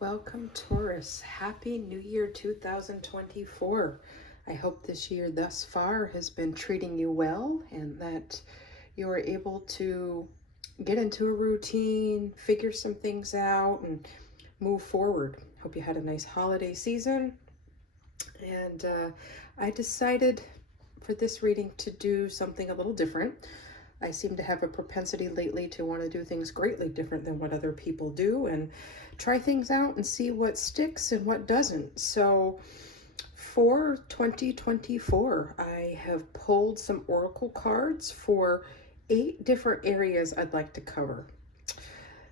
Welcome, Taurus. Happy New Year 2024. I hope this year thus far has been treating you well and that you are able to get into a routine, figure some things out, and move forward. Hope you had a nice holiday season. And I decided for this reading to do something a little different. I seem to have a propensity lately to want to do things greatly different than what other people do and try things out and see what sticks and what doesn't. So for 2024, I have pulled some oracle cards for 8 different areas I'd like to cover.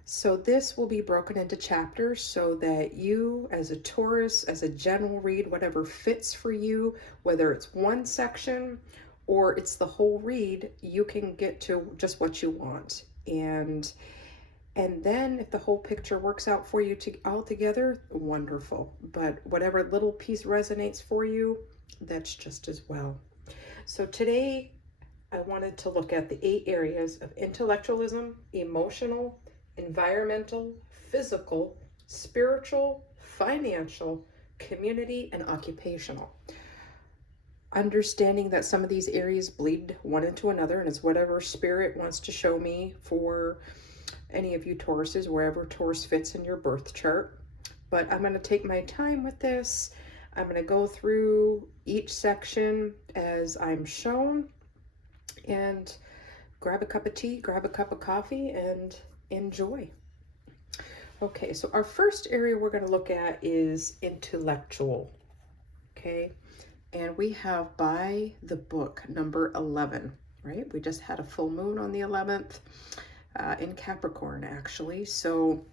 So this will be broken into chapters so that you, as a Taurus, as a general read, whatever fits for you, whether it's one section or it's the whole read, you can get to just what you want. And then if the whole picture works out for you all together, wonderful. But whatever little piece resonates for you, that's just as well. So today I wanted to look at the 8 areas of intellectualism, emotional, environmental, physical, spiritual, financial, community, and occupational. Understanding that some of these areas bleed one into another, and it's whatever spirit wants to show me for any of you Tauruses, wherever Taurus fits in your birth chart. But I'm going to take my time with this. I'm going to go through each section as I'm shown and grab a cup of tea, grab a cup of coffee, and enjoy. Okay, so our first area we're going to look at is intellectual. Okay, and we have by the book number 11, right? We just had a full moon on the 11th in Capricorn, actually. So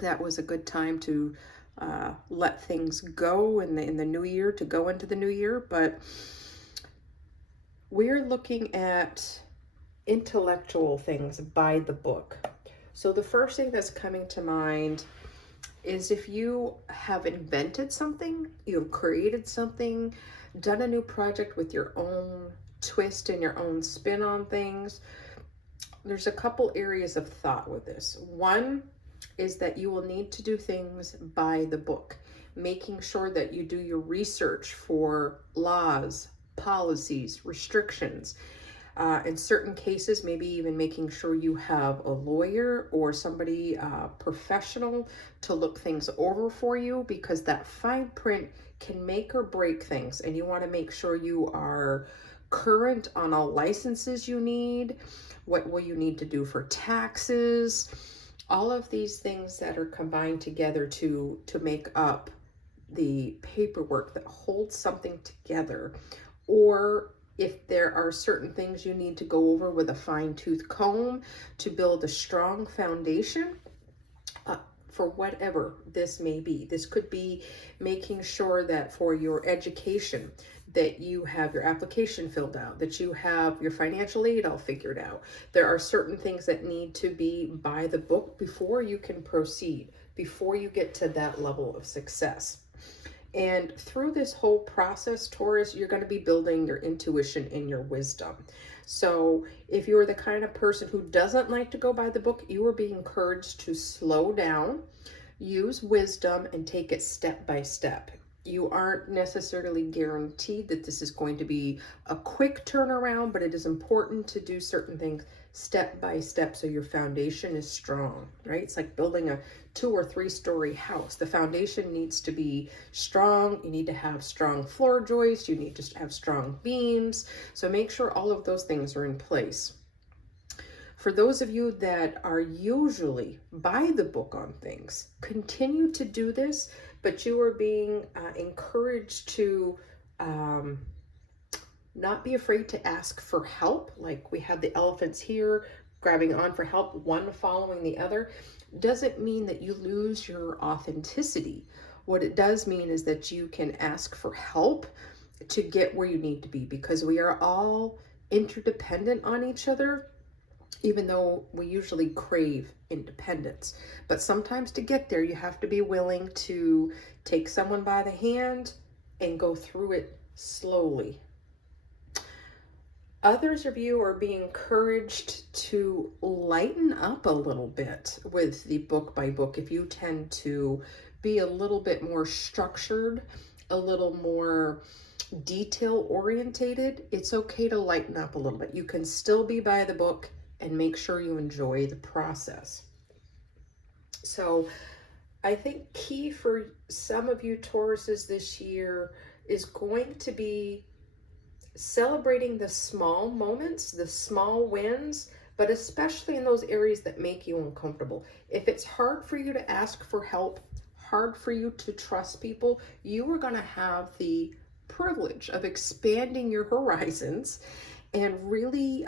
that was a good time to let things go in the new year, to go into the new year. But we're looking at intellectual things by the book. So the first thing that's coming to mind is if you have invented something, you've created something, done a new project with your own twist and your own spin on things, there's a couple areas of thought with this. One is that you will need to do things by the book, making sure that you do your research for laws, policies, restrictions. In certain cases, maybe even making sure you have a lawyer or somebody professional to look things over for you, because that fine print can make or break things, and you want to make sure you are current on all licenses you need, what will you need to do for taxes, all of these things that are combined together to make up the paperwork that holds something together. Or if there are certain things you need to go over with a fine-tooth comb to build a strong foundation for whatever this may be. This could be making sure that for your education, that you have your application filled out, that you have your financial aid all figured out. There are certain things that need to be by the book before you can proceed, before you get to that level of success. And through this whole process, Taurus, you're going to be building your intuition and your wisdom. So if you're the kind of person who doesn't like to go by the book, you are being encouraged to slow down, use wisdom, and take it step by step. You aren't necessarily guaranteed that this is going to be a quick turnaround, but it is important to do certain things step by step so your foundation is strong, right? It's like building a 2 or 3 story house. The foundation needs to be strong. You need to have strong floor joists. You need to have strong beams. So make sure all of those things are in place. For those of you that are usually by the book on things, continue to do this, but you are being encouraged to not be afraid to ask for help. Like we have the elephants here grabbing on for help, one following the other. Doesn't mean that you lose your authenticity. What it does mean is that you can ask for help to get where you need to be, because we are all interdependent on each other, even though we usually crave independence. But sometimes to get there, you have to be willing to take someone by the hand and go through it slowly. Others of you are being encouraged to lighten up a little bit with the book by book. If you tend to be a little bit more structured, a little more detail orientated, it's okay to lighten up a little bit. You can still be by the book and make sure you enjoy the process. So I think key for some of you Tauruses this year is going to be celebrating the small moments, the small wins, but especially in those areas that make you uncomfortable. If it's hard for you to ask for help, hard for you to trust people, you are going to have the privilege of expanding your horizons and really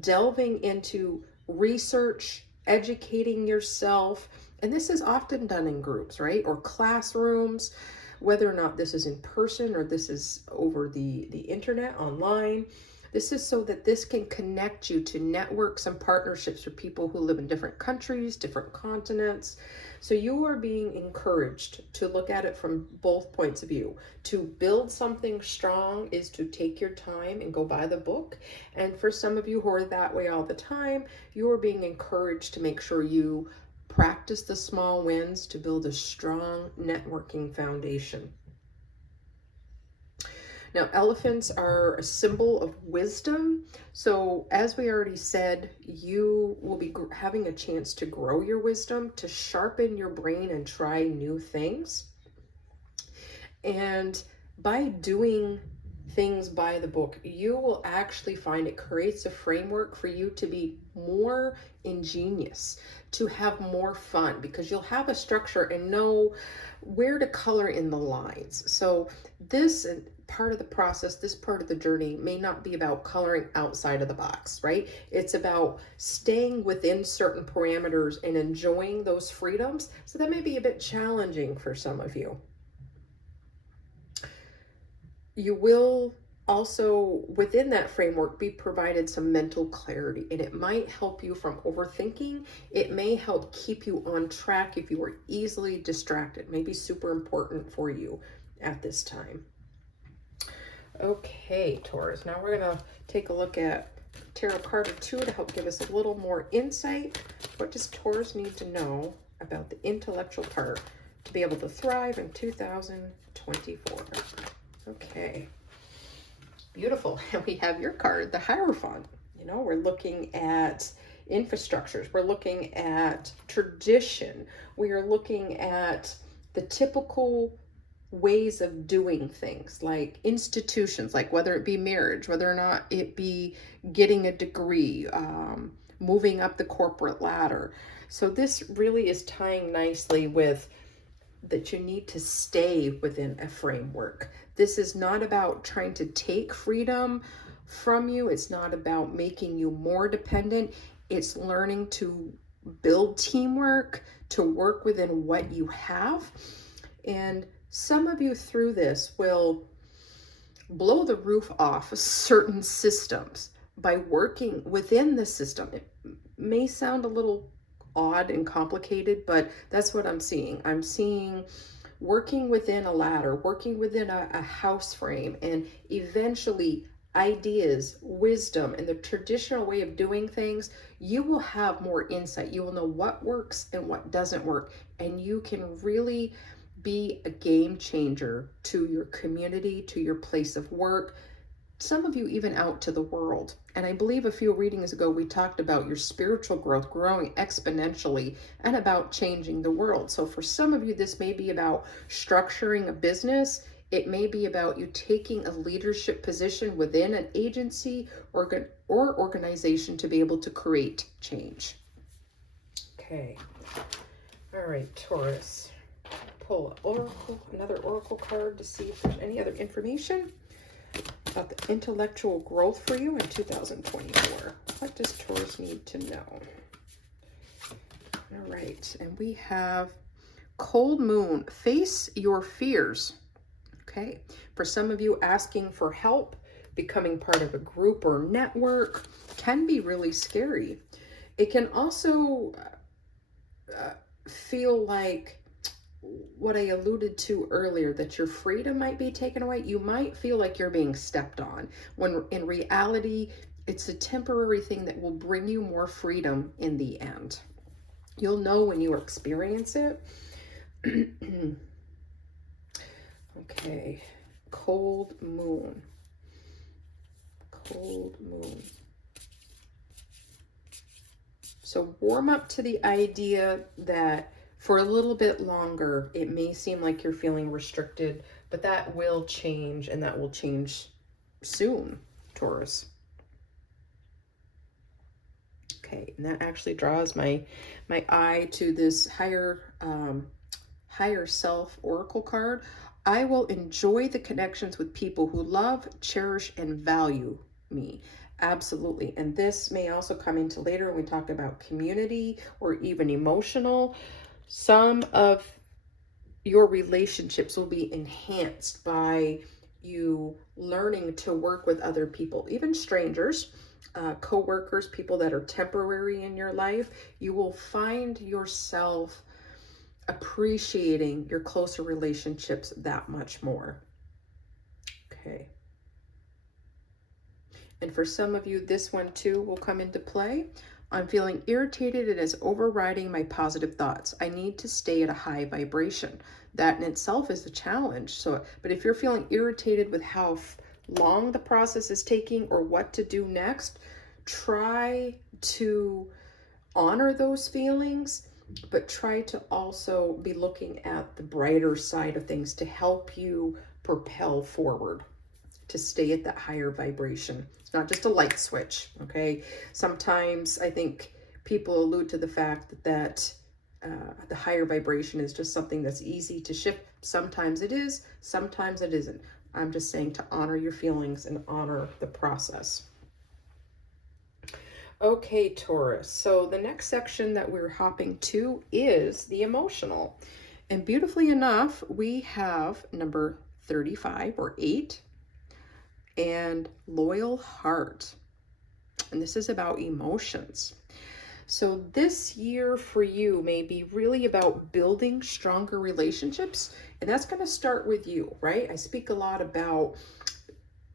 delving into research, educating yourself. And this is often done in groups, right? Or classrooms, whether or not this is in person or this is over the internet, online. This is so that this can connect you to networks and partnerships with people who live in different countries, different continents. So you are being encouraged to look at it from both points of view. To build something strong is to take your time and go buy the book. And for some of you who are that way all the time, you are being encouraged to make sure you practice the small wins to build a strong networking foundation. Now, elephants are a symbol of wisdom. So as we already said, you will be having a chance to grow your wisdom, to sharpen your brain and try new things. And by doing things by the book, you will actually find it creates a framework for you to be more ingenious, to have more fun, because you'll have a structure and know where to color in the lines. So this part of the process, this part of the journey may not be about coloring outside of the box, right? It's about staying within certain parameters and enjoying those freedoms. So that may be a bit challenging for some of you. You will also, within that framework, be provided some mental clarity, and it might help you from overthinking. It may help keep you on track if you are easily distracted. It may be super important for you at this time. Okay, Taurus, now we're going to take a look at Tarot card or two to help give us a little more insight. What does Taurus need to know about the intellectual part to be able to thrive in 2024? Okay, beautiful. And we have your card, the Hierophant. You know, we're looking at infrastructures. We're looking at tradition. We are looking at the typical ways of doing things, like institutions, like whether it be marriage, whether or not it be getting a degree, moving up the corporate ladder. So this really is tying nicely with that you need to stay within a framework. This is not about trying to take freedom from you. It's not about making you more dependent. It's learning to build teamwork, to work within what you have. And some of you through this will blow the roof off certain systems by working within the system. It may sound a little odd and complicated, but that's what I'm seeing. I'm seeing working within a ladder, working within a house frame, and eventually ideas, wisdom, and the traditional way of doing things. You will have more insight. You will know what works and what doesn't work, and you can really be a game changer to your community, to your place of work, some of you even out to the world. And I believe a few readings ago, we talked about your spiritual growth growing exponentially and about changing the world. So for some of you, this may be about structuring a business. It may be about you taking a leadership position within an agency or organization to be able to create change. Okay. All right, Taurus. Pull another oracle card to see if there's any other information about the intellectual growth for you in 2024. What does Taurus need to know? All right, and we have Cold Moon, face your fears. Okay, for some of you, asking for help, becoming part of a group or network can be really scary. It can also feel like, what I alluded to earlier, that your freedom might be taken away. You might feel like you're being stepped on, when in reality, it's a temporary thing that will bring you more freedom in the end. You'll know when you experience it. Okay, cold moon. Cold moon. So warm up to the idea that for a little bit longer, it may seem like you're feeling restricted, but that will change, and that will change soon, Taurus. Okay, and that actually draws my eye to this higher self oracle card. I will enjoy the connections with people who love, cherish, and value me. Absolutely. And this may also come into later when we talk about community or even emotional. Some of your relationships will be enhanced by you learning to work with other people, even strangers, co-workers, people that are temporary in your life. You will find yourself appreciating your closer relationships that much more. Okay. And for some of you, this one too will come into play. I'm feeling irritated and is overriding my positive thoughts. I need to stay at a high vibration. That in itself is a challenge. So, but if you're feeling irritated with how long the process is taking or what to do next, try to honor those feelings, but try to also be looking at the brighter side of things to help you propel forward, to stay at that higher vibration. It's not just a light switch, okay? Sometimes I think people allude to the fact that the higher vibration is just something that's easy to shift. Sometimes it is, sometimes it isn't. I'm just saying to honor your feelings and honor the process. Okay, Taurus. So the next section that we're hopping to is the emotional. And beautifully enough, we have number 35 or 8 and loyal heart. And this is about emotions. So this year for you may be really about building stronger relationships. And that's going to start with you, right? I speak a lot about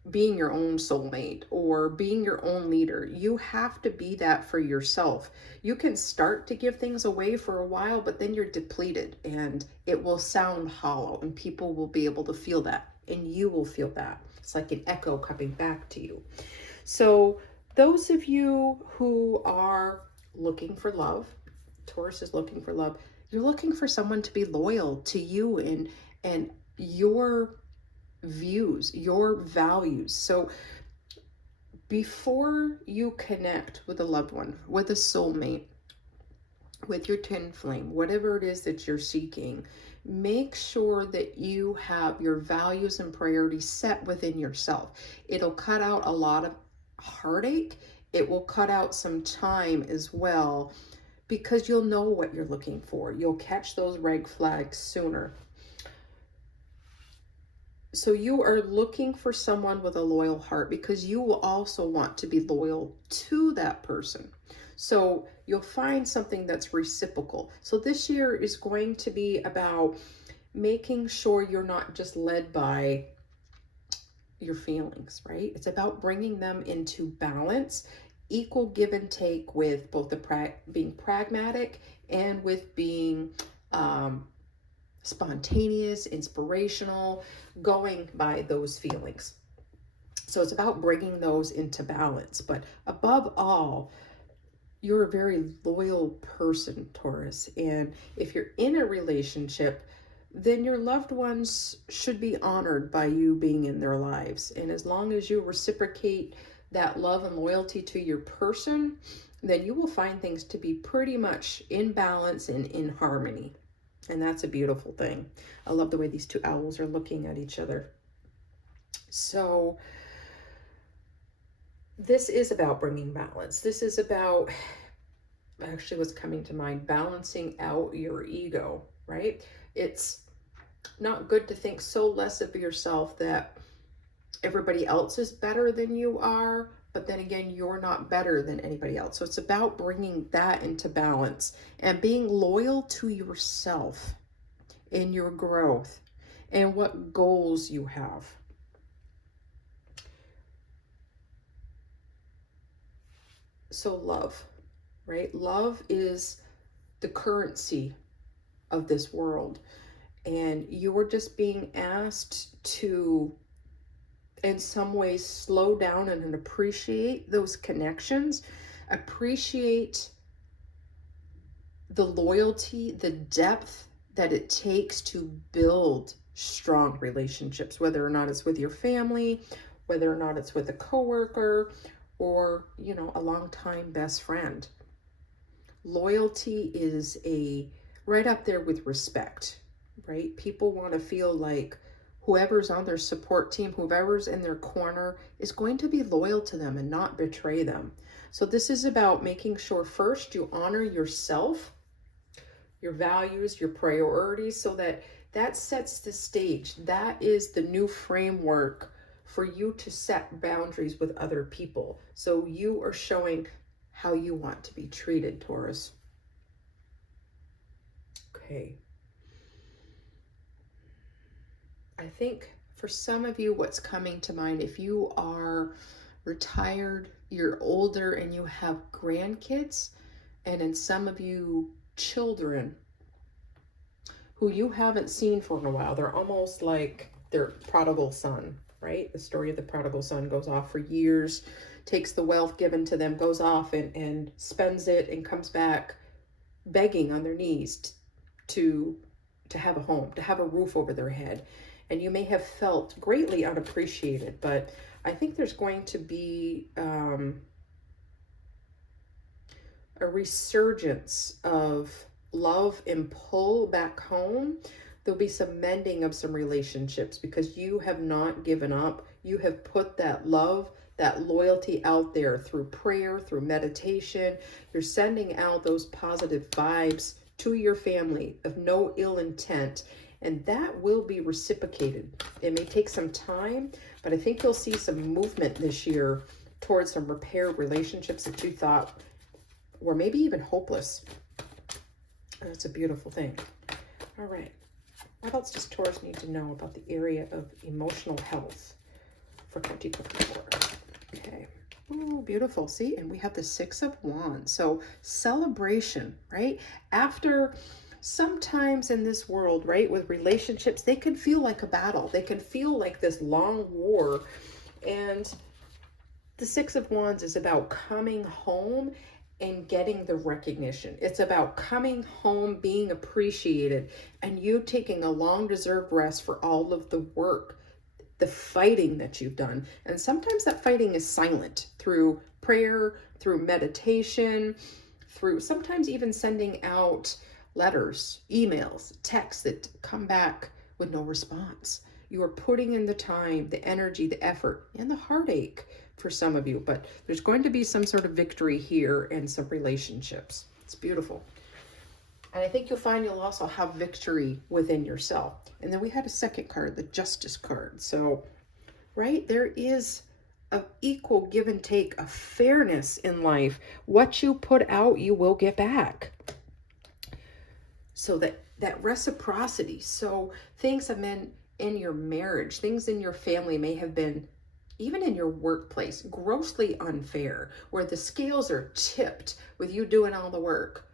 being your own soulmate or being your own leader. You have to be that for yourself. You can start to give things away for a while, but then you're depleted and it will sound hollow, and people will be able to feel that, and you will feel that. It's like an echo coming back to you. So those of you who are looking for love, Taurus is looking for love, you're looking for someone to be loyal to you and your views, your values. So before you connect with a loved one, with a soulmate, with your twin flame, whatever it is that you're seeking, make sure that you have your values and priorities set within yourself. It'll cut out a lot of heartache. It will cut out some time as well, because you'll know what you're looking for. You'll catch those red flags sooner. So you are looking for someone with a loyal heart because you will also want to be loyal to that person. So you'll find something that's reciprocal. So this year is going to be about making sure you're not just led by your feelings, right? It's about bringing them into balance, equal give and take, with both the being pragmatic and with being spontaneous, inspirational, going by those feelings. So it's about bringing those into balance. But above all, you're a very loyal person, Taurus. And if you're in a relationship, then your loved ones should be honored by you being in their lives. And as long as you reciprocate that love and loyalty to your person, then you will find things to be pretty much in balance and in harmony. And that's a beautiful thing. I love the way these two owls are looking at each other. So this is about bringing balance. This is about, actually what's coming to mind, balancing out your ego, right? It's not good to think so less of yourself that everybody else is better than you are, but then again, you're not better than anybody else. So it's about bringing that into balance and being loyal to yourself in your growth and what goals you have. So love, right? Love is the currency of this world. And you're just being asked to, in some ways, slow down and appreciate those connections, appreciate the loyalty, the depth that it takes to build strong relationships, whether or not it's with your family, whether or not it's with a coworker, or, you know, a longtime best friend. Loyalty is right up there with respect, right? People want to feel like whoever's on their support team, whoever's in their corner, is going to be loyal to them and not betray them. So this is about making sure first you honor yourself, your values, your priorities, so that sets the stage. That is the new framework for you to set boundaries with other people. So you are showing how you want to be treated, Taurus. Okay. I think for some of you, what's coming to mind, if you are retired, you're older, and you have grandkids, and in some of you, children who you haven't seen for a while, they're almost like their prodigal son, right? The story of the prodigal son goes off for years, takes the wealth given to them, goes off and spends it, and comes back begging on their knees to have a home, to have a roof over their head. And you may have felt greatly unappreciated, but I think there's going to be a resurgence of love and pull back home. There'll be some mending of some relationships because you have not given up. You have put that love, that loyalty out there through prayer, through meditation. You're sending out those positive vibes to your family of no ill intent, and that will be reciprocated. It may take some time, but I think you'll see some movement this year towards some repaired relationships that you thought were maybe even hopeless. That's a beautiful thing. All right. What else does Taurus need to know about the area of emotional health for 2024? Okay. Ooh, beautiful. See, and we have the Six of Wands. So celebration, right? After sometimes in this world, right, with relationships, they can feel like a battle. They can feel like this long war. And the Six of Wands is about coming home and getting the recognition. It's about coming home, being appreciated, and you taking a long deserved rest for all of the work, the fighting that you've done. And sometimes that fighting is silent through prayer, through meditation, through sometimes even sending out letters, emails, texts that come back with no response. You are putting in the time, the energy, the effort, and the heartache for some of you, but there's going to be some sort of victory here in some relationships. It's beautiful. And I think you'll find you'll also have victory within yourself. And then we had a second card, the Justice card. So, right, there is an equal give and take, a fairness in life. What you put out, you will get back. So that reciprocity. So things have been in your marriage, things in your family may have been, even in your workplace, grossly unfair, where the scales are tipped with you doing all the work,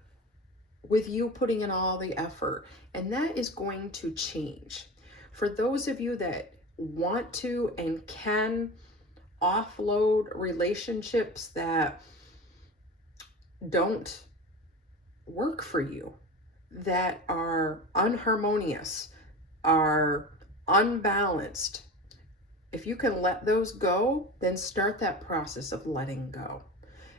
with you putting in all the effort. And that is going to change. For those of you that want to and can offload relationships that don't work for you, that are unharmonious, are unbalanced, if you can let those go, then start that process of letting go.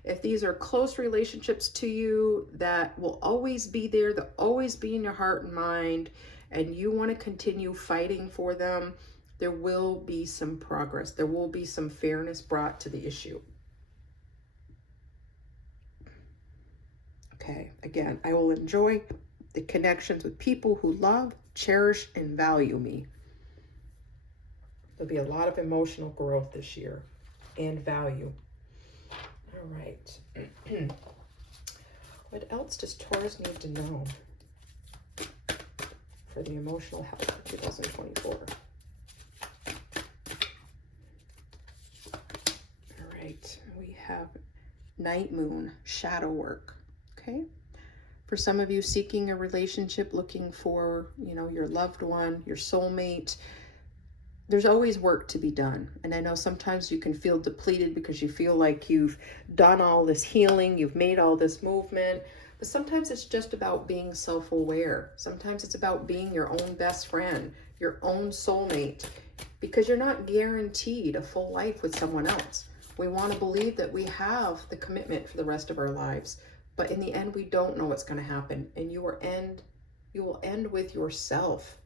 If these are close relationships to you that will always be there, they'll always be in your heart and mind, and you want to continue fighting for them, there will be some progress. There will be some fairness brought to the issue. Okay, again, I will enjoy the connections with people who love, cherish, and value me. There'll be a lot of emotional growth this year and value. All right. What else does Taurus need to know for for the emotional health for 2024. All right, we have Night Moon, shadow work, okay? For some of you seeking a relationship, looking for, you know, your loved one, your soulmate, there's always work to be done. And I know sometimes you can feel depleted because you feel like you've done all this healing, you've made all this movement, but sometimes it's just about being self-aware. Sometimes it's about being your own best friend, your own soulmate, because you're not guaranteed a full life with someone else. We want to believe that we have the commitment for the rest of our lives, but in the end, we don't know what's going to happen, and you will end with yourself.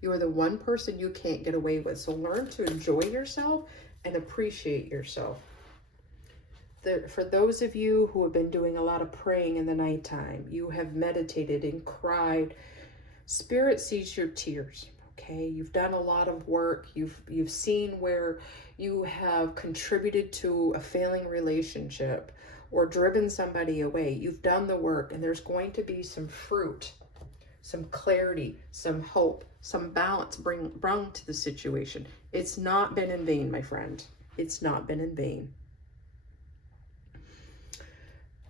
You are the one person you can't get away with. So learn to enjoy yourself and appreciate yourself. For those of you who have been doing a lot of praying in the nighttime, you have meditated and cried, Spirit sees your tears. Okay, you've done a lot of work. You've seen where you have contributed to a failing relationship or driven somebody away. You've done the work, and there's going to be some fruit, some clarity, some hope, some balance brought to the situation. It's not been in vain, my friend. It's not been in vain.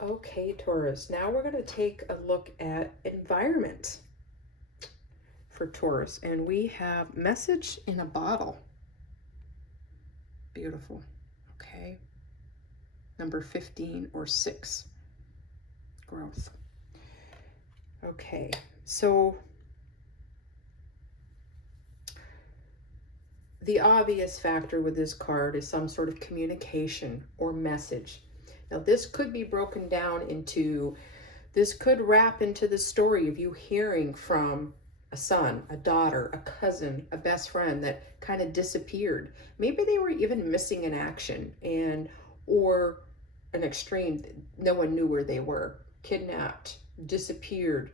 Okay, Taurus, now we're going to take a look at environment for Taurus, and we have message in a bottle. Beautiful. Okay. Number 15 or 6. Growth. Okay. So the obvious factor with this card is some sort of communication or message. Now this could be broken down into, this could wrap into the story of you hearing from a son, a daughter, a cousin, a best friend that kind of disappeared. Maybe they were even missing in action, or an extreme, no one knew where they were, kidnapped, disappeared,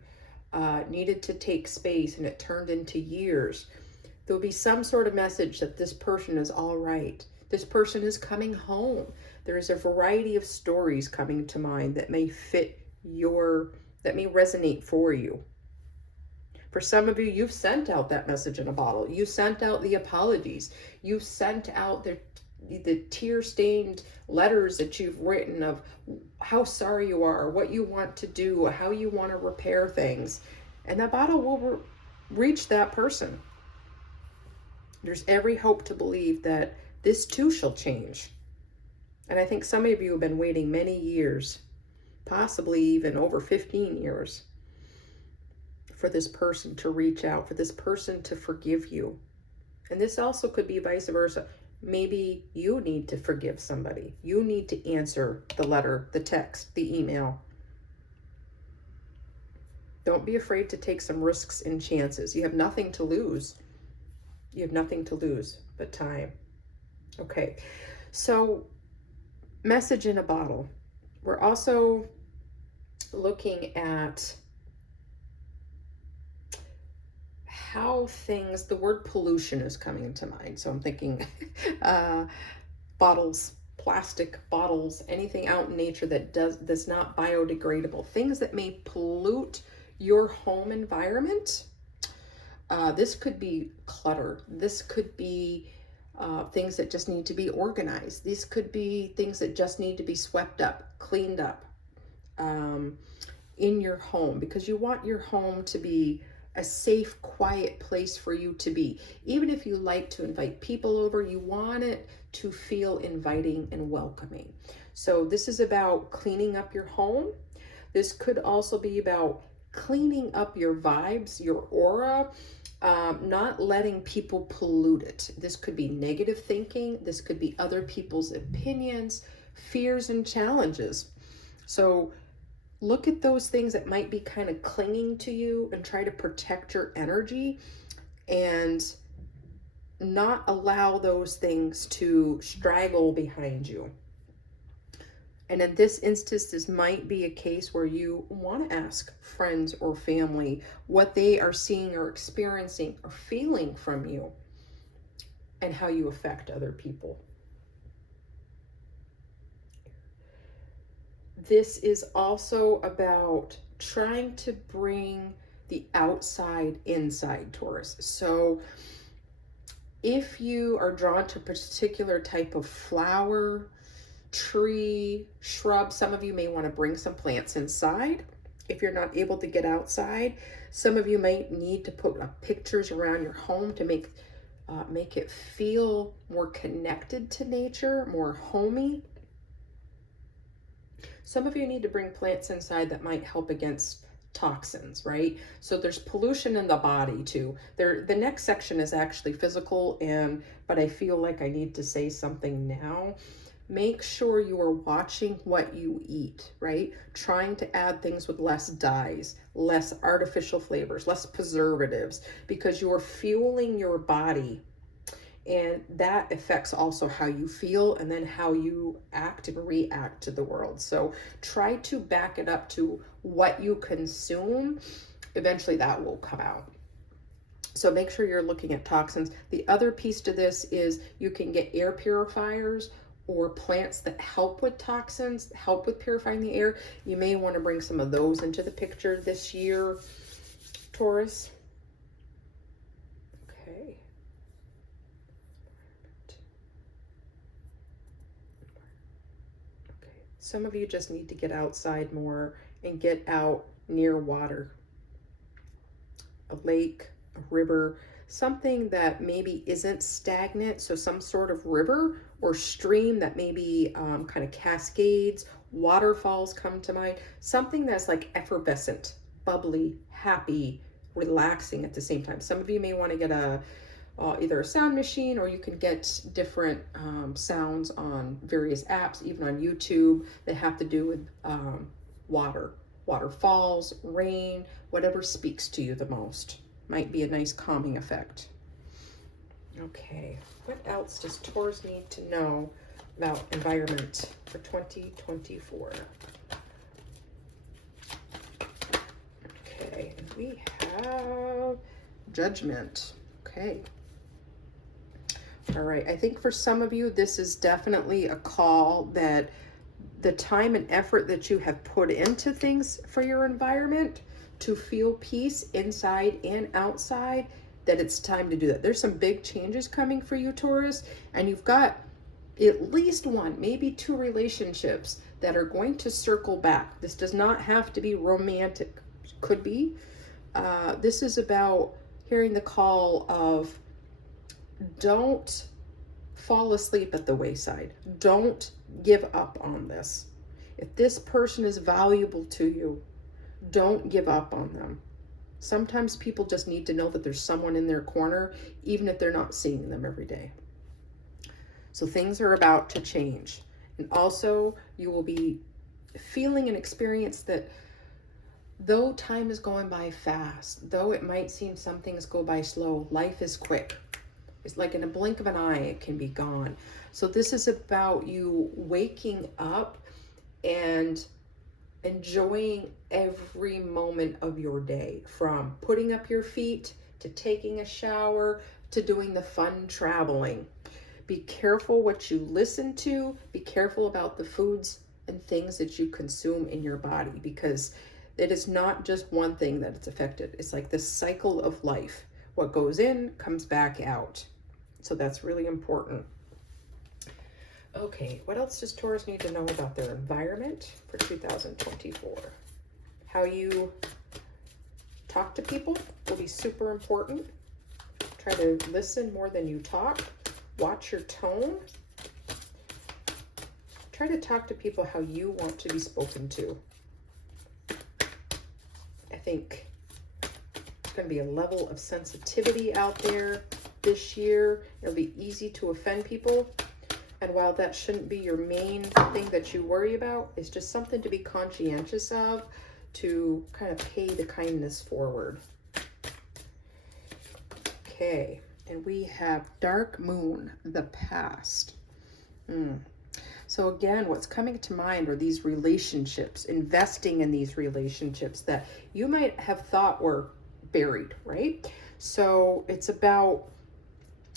needed to take space, and it turned into years. There'll be some sort of message that this person is all right. This person is coming home. There's a variety of stories coming to mind that may that may resonate for you. For some of you, you've sent out that message in a bottle. You sent out the apologies. You sent out the tear-stained letters that you've written of how sorry you are, what you want to do, how you want to repair things. And that bottle will reach that person. There's every hope to believe that this too shall change. And I think some of you have been waiting many years, possibly even over 15 years, for this person to reach out, for this person to forgive you. And this also could be vice versa. Maybe you need to forgive somebody. You need to answer the letter, the text, the email. Don't be afraid to take some risks and chances. You have nothing to lose. You have nothing to lose but time. Okay, so message in a bottle. We're also looking at how things, the word pollution is coming to mind. So I'm thinking bottles, plastic bottles, anything out in nature that's not biodegradable, things that may pollute your home environment. This could be clutter. This could be things that just need to be organized. These could be things that just need to be swept up, cleaned up in your home, because you want your home to be a safe, quiet place for you to be. Even if you like to invite people over, you want it to feel inviting and welcoming. So this is about cleaning up your home. This could also be about cleaning up your vibes, your aura, not letting people pollute it. This could be negative thinking. This could be other people's opinions, fears, and challenges. So look at those things that might be kind of clinging to you and try to protect your energy, and not allow those things to straggle behind you. And in this instance, this might be a case where you want to ask friends or family what they are seeing or experiencing or feeling from you and how you affect other people. This is also about trying to bring the outside, inside, Taurus. So if you are drawn to a particular type of flower, tree, shrub, some of you may want to bring some plants inside. If you're not able to get outside, some of you might need to put pictures around your home to make it feel more connected to nature, more homey. Some of you need to bring plants inside that might help against toxins, right? So there's pollution in the body too. The next section is actually physical, but I feel like I need to say something now. Make sure you are watching what you eat, right? Trying to add things with less dyes, less artificial flavors, less preservatives, because you're fueling your body, and that affects also how you feel and then how you act and react to the world. So try to back it up to what you consume. Eventually that will come out. So make sure you're looking at toxins. The other piece to this is you can get air purifiers or plants that help with toxins, help with purifying the air. You may want to bring some of those into the picture this year, Taurus. Okay. Okay. Some of you just need to get outside more and get out near water. A lake, a river, something that maybe isn't stagnant. So some sort of river or stream that maybe kind of cascades, waterfalls come to mind. Something that's like effervescent, bubbly, happy, relaxing at the same time. Some of you may want to get either a sound machine, or you can get different sounds on various apps, even on YouTube, that have to do with water. Waterfalls, rain, whatever speaks to you the most. Might be a nice calming effect. Okay, what else does Taurus need to know about environment for 2024? Okay, and we have Judgment. Okay. All right, I think for some of you, this is definitely a call that the time and effort that you have put into things for your environment to feel peace inside and outside, that it's time to do that. There's some big changes coming for you, Taurus, and you've got at least one, maybe two relationships that are going to circle back. This does not have to be romantic. Could be. This is about hearing the call of, don't fall asleep at the wayside. Don't give up on this. If this person is valuable to you, don't give up on them. Sometimes people just need to know that there's someone in their corner, even if they're not seeing them every day. So things are about to change. And also, you will be feeling an experience that, though time is going by fast, though it might seem some things go by slow, life is quick. It's like in a blink of an eye, it can be gone. So this is about you waking up and enjoying every moment of your day, from putting up your feet to taking a shower to doing the fun traveling. Be careful what you listen to. Be careful about the foods and things that you consume in your body, because it is not just one thing that it's affected. It's like the cycle of life. What goes in comes back out. So that's really important. Okay, what else does Taurus need to know about their environment for 2024? How you talk to people will be super important. Try to listen more than you talk. Watch your tone. Try to talk to people how you want to be spoken to. I think there's going to be a level of sensitivity out there this year. It'll be easy to offend people. And while that shouldn't be your main thing that you worry about, it's just something to be conscientious of, to kind of pay the kindness forward. Okay, and we have Dark Moon, the past. So again, what's coming to mind are these relationships, investing in these relationships that you might have thought were buried, right? So it's about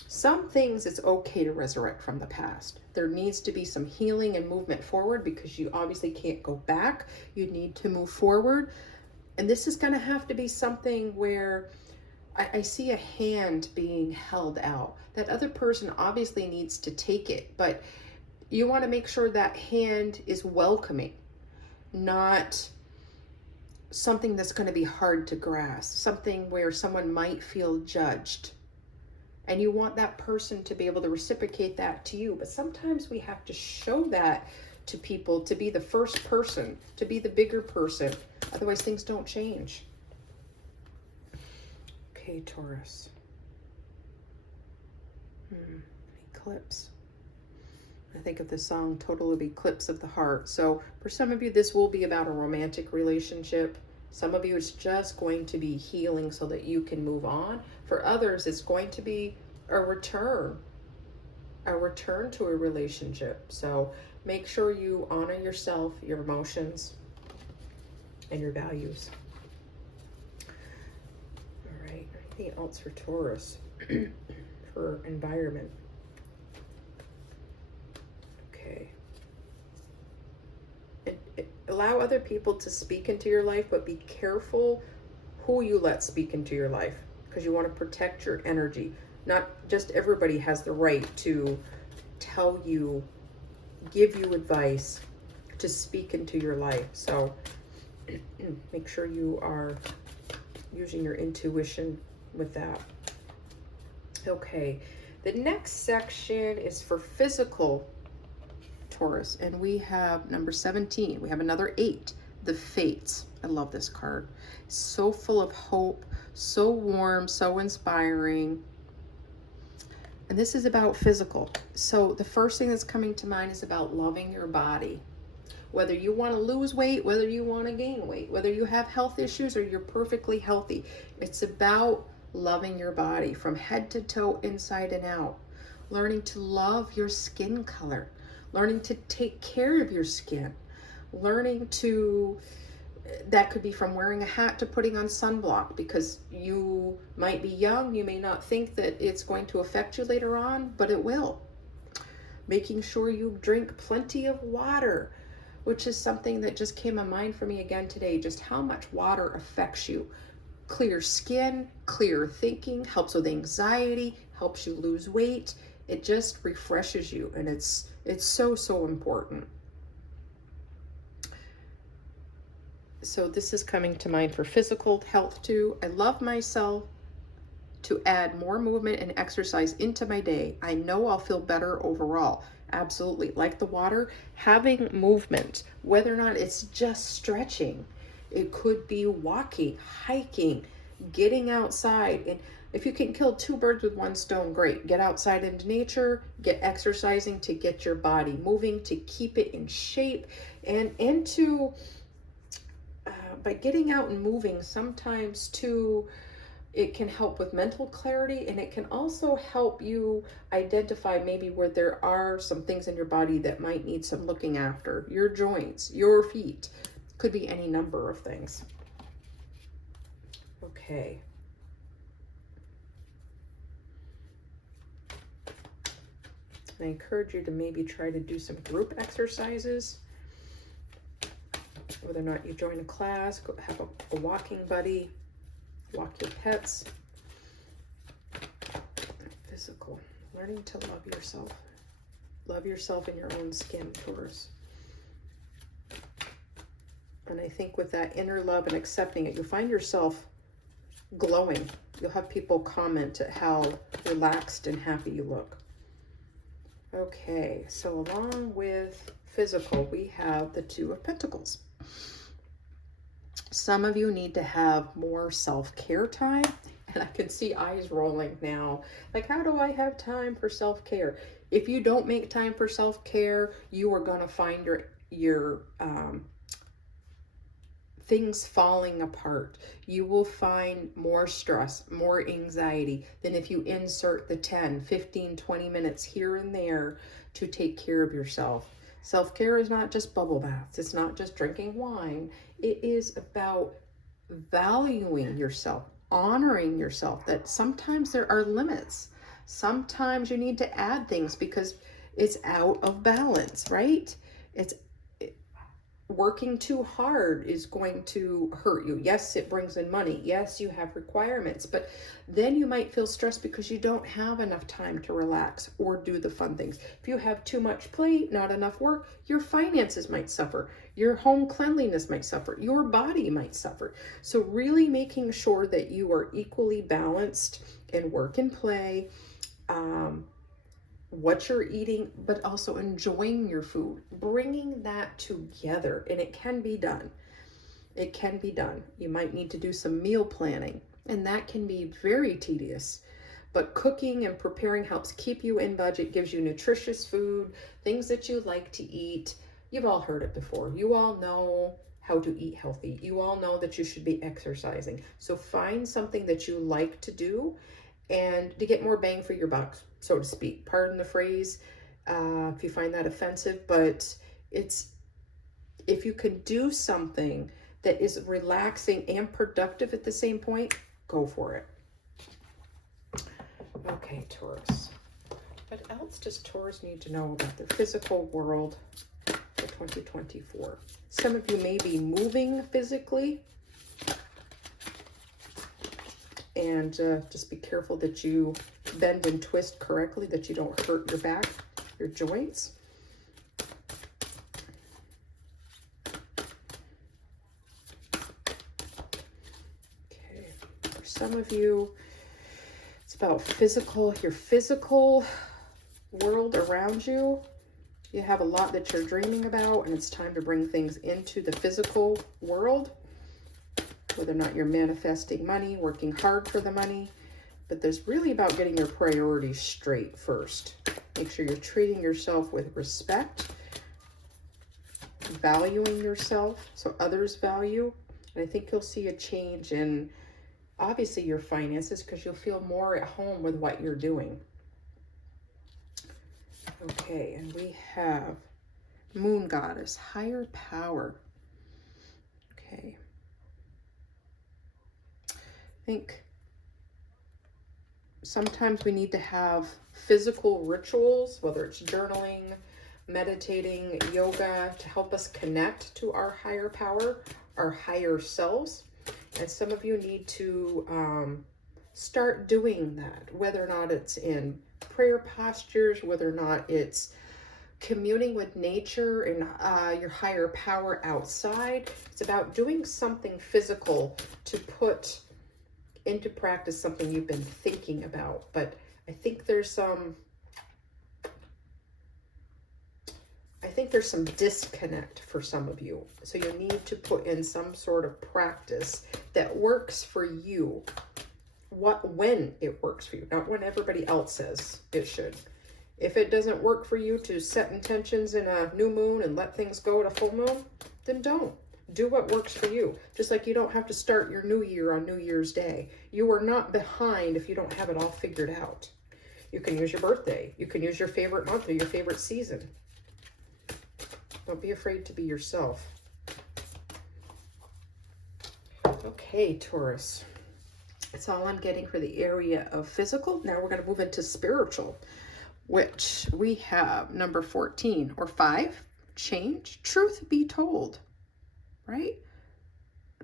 some things it's okay to resurrect from the past. There needs to be some healing and movement forward, because you obviously can't go back. You need to move forward. And this is going to have to be something where I see a hand being held out. That other person obviously needs to take it, but you want to make sure that hand is welcoming, not something that's going to be hard to grasp, something where someone might feel judged. And you want that person to be able to reciprocate that to you. But sometimes we have to show that to people, to be the first person, to be the bigger person. Otherwise, things don't change. Okay, Taurus. Eclipse. I think of the song Total Eclipse of the Heart. So for some of you, this will be about a romantic relationship. Some of you, it's just going to be healing so that you can move on. For others, it's going to be a return to a relationship. So make sure you honor yourself, your emotions, and your values. All right, anything else for Taurus? For environment. Okay. Allow other people to speak into your life, but be careful who you let speak into your life, because you want to protect your energy. Not just everybody has the right to tell you, give you advice, to speak into your life. So make sure you are using your intuition with that. Okay, the next section is for physical Taurus, and we have number 17. We have another 8, the Fates. I love this card. So full of hope, so warm, so inspiring. And this is about physical. So the first thing that's coming to mind is about loving your body. Whether you want to lose weight, whether you want to gain weight, whether you have health issues or you're perfectly healthy. It's about loving your body from head to toe, inside and out. Learning to love your skin color. Learning to take care of your skin. Learning to, that could be from wearing a hat to putting on sunblock, because you might be young, you may not think that it's going to affect you later on, but it will. Making sure you drink plenty of water, which is something that just came to mind for me again today, just how much water affects you. Clear skin, clear thinking, helps with anxiety, helps you lose weight. It just refreshes you, and it's so important. So this is coming to mind for physical health too. I love myself to add more movement and exercise into my day. I know I'll feel better overall. Absolutely. Like the water, having movement, whether or not it's just stretching. It could be walking, hiking, getting outside. And if you can kill 2 birds with 1 stone, great. Get outside into nature, get exercising to get your body moving, to keep it in shape, and into by getting out and moving, sometimes too, it can help with mental clarity, and it can also help you identify maybe where there are some things in your body that might need some looking after. Your joints, your feet, could be any number of things. Okay. I encourage you to maybe try to do some group exercises. Whether or not you join a class, go have a walking buddy, walk your pets. Physical, learning to love yourself. Love yourself in your own skin, Taurus. And I think with that inner love and accepting it, you'll find yourself glowing. You'll have people comment at how relaxed and happy you look. Okay, so along with physical, we have the 2 of Pentacles. Some of you need to have more self-care time, and I can see eyes rolling now. Like, how do I have time for self-care? If you don't make time for self-care, you are going to find your things falling apart. You will find more stress, more anxiety than if you insert the 10, 15, 20 minutes here and there to take care of yourself. Self-care is not just bubble baths. It's not just drinking wine. It is about valuing yourself, honoring yourself, that sometimes there are limits. Sometimes you need to add things because it's out of balance, right? working too hard is going to hurt you. Yes, it brings in money. Yes, you have requirements, but then you might feel stressed because you don't have enough time to relax or do the fun things. If you have too much play, not enough work, your finances might suffer. Your home cleanliness might suffer. Your body might suffer. So really making sure that you are equally balanced in work and play, what you're eating, but also enjoying your food, bringing that together. And it can be done. It can be done. You might need to do some meal planning, and that can be very tedious. But cooking and preparing helps keep you in budget, gives you nutritious food, things that you like to eat. You've all heard it before. You all know how to eat healthy. You all know that you should be exercising. So find something that you like to do and to get more bang for your buck, so to speak. Pardon the phrase if you find that offensive, but if you can do something that is relaxing and productive at the same point, go for it. Okay, Taurus. What else does Taurus need to know about the physical world for 2024? Some of you may be moving physically. And just be careful that you bend and twist correctly, that you don't hurt your back, your joints. Okay, for some of you, it's about your physical world around you. You have a lot that you're dreaming about, and it's time to bring things into the physical world. Whether or not you're manifesting money, working hard for the money, but there's really about getting your priorities straight first. Make sure you're treating yourself with respect, valuing yourself so others value. And I think you'll see a change in, obviously, your finances, because you'll feel more at home with what you're doing. Okay, and we have Moon Goddess, higher power. Okay. I think sometimes we need to have physical rituals, whether it's journaling, meditating, yoga, to help us connect to our higher power, our higher selves. And some of you need to start doing that, whether or not it's in prayer postures, whether or not it's communing with nature and your higher power outside. It's about doing something physical to put into practice something you've been thinking about. But I think there's some disconnect for some of you. So you need to put in some sort of practice that works for you. When it works for you, not when everybody else says it should. If it doesn't work for you to set intentions in a new moon and let things go to full moon, then don't. Do what works for you. Just like you don't have to start your new year on New Year's Day. You are not behind if you don't have it all figured out. You can use your birthday. You can use your favorite month or your favorite season. Don't be afraid to be yourself. Okay, Taurus. That's all I'm getting for the area of physical. Now we're going to move into spiritual, which we have number 14 or 5, change. Truth be told. Right?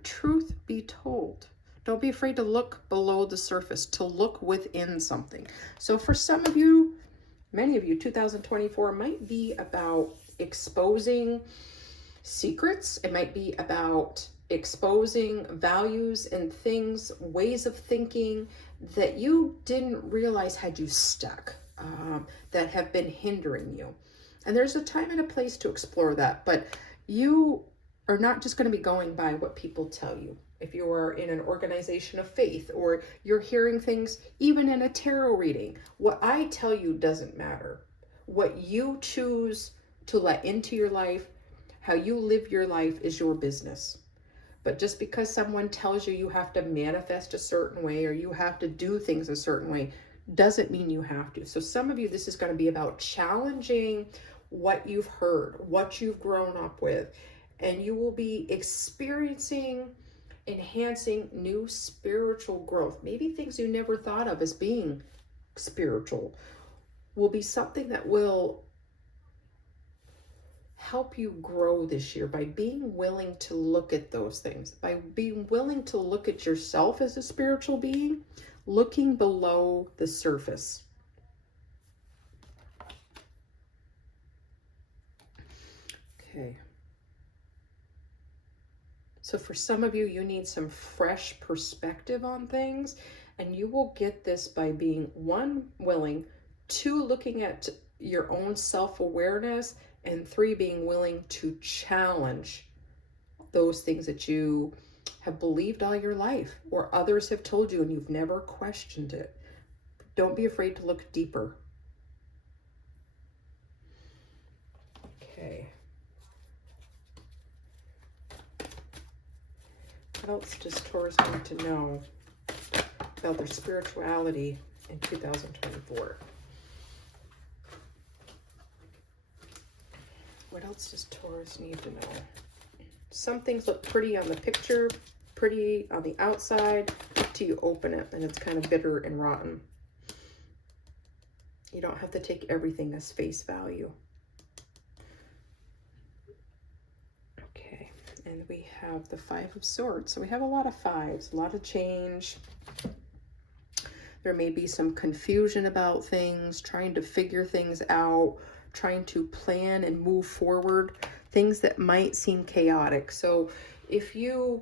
Truth be told. Don't be afraid to look below the surface, to look within something. So for some of you, many of you, 2024 might be about exposing secrets. It might be about exposing values and things, ways of thinking that you didn't realize had you stuck, that have been hindering you. And there's a time and a place to explore that, but you are not just going to be going by what people tell you. If you are in an organization of faith, or you're hearing things even in a tarot reading, what I tell you doesn't matter. What you choose to let into your life, how you live your life, is your business. But just because someone tells you you have to manifest a certain way or you have to do things a certain way doesn't mean you have to. So some of you, this is going to be about challenging what you've heard, what you've grown up with, and you will be experiencing, enhancing new spiritual growth. Maybe things you never thought of as being spiritual will be something that will help you grow this year by being willing to look at those things, by being willing to look at yourself as a spiritual being, looking below the surface. Okay. So for some of you, you need some fresh perspective on things, and you will get this by being, one, willing, two, looking at your own self-awareness, and three, being willing to challenge those things that you have believed all your life or others have told you and you've never questioned it. Don't be afraid to look deeper. Okay. What else does Taurus need to know about their spirituality in 2024? What else does Taurus need to know? Some things look pretty on the picture, pretty on the outside, till you open it and it's kind of bitter and rotten. You don't have to take everything as face value. Okay, and we have the Five of Swords. So we have a lot of fives, a lot of change. There may be some confusion about things, trying to figure things out, trying to plan and move forward, things that might seem chaotic. So if you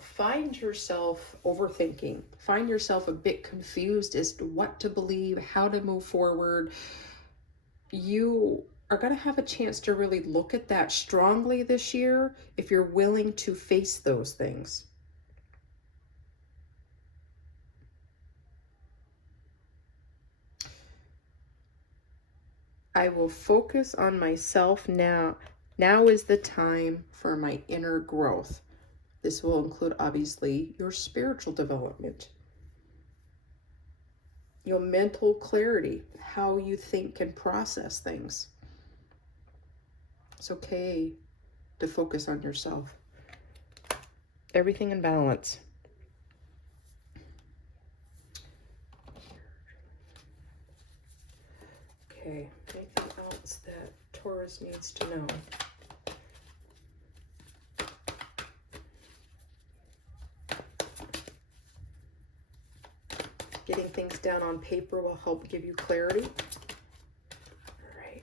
find yourself overthinking, find yourself a bit confused as to what to believe, how to move forward, you are going to have a chance to really look at that strongly this year if you're willing to face those things. I will focus on myself now. Now is the time for my inner growth. This will include, obviously, your spiritual development, your mental clarity, how you think and process things. It's okay to focus on yourself. Everything in balance. Okay, anything else that Taurus needs to know? Getting things down on paper will help give you clarity. All right.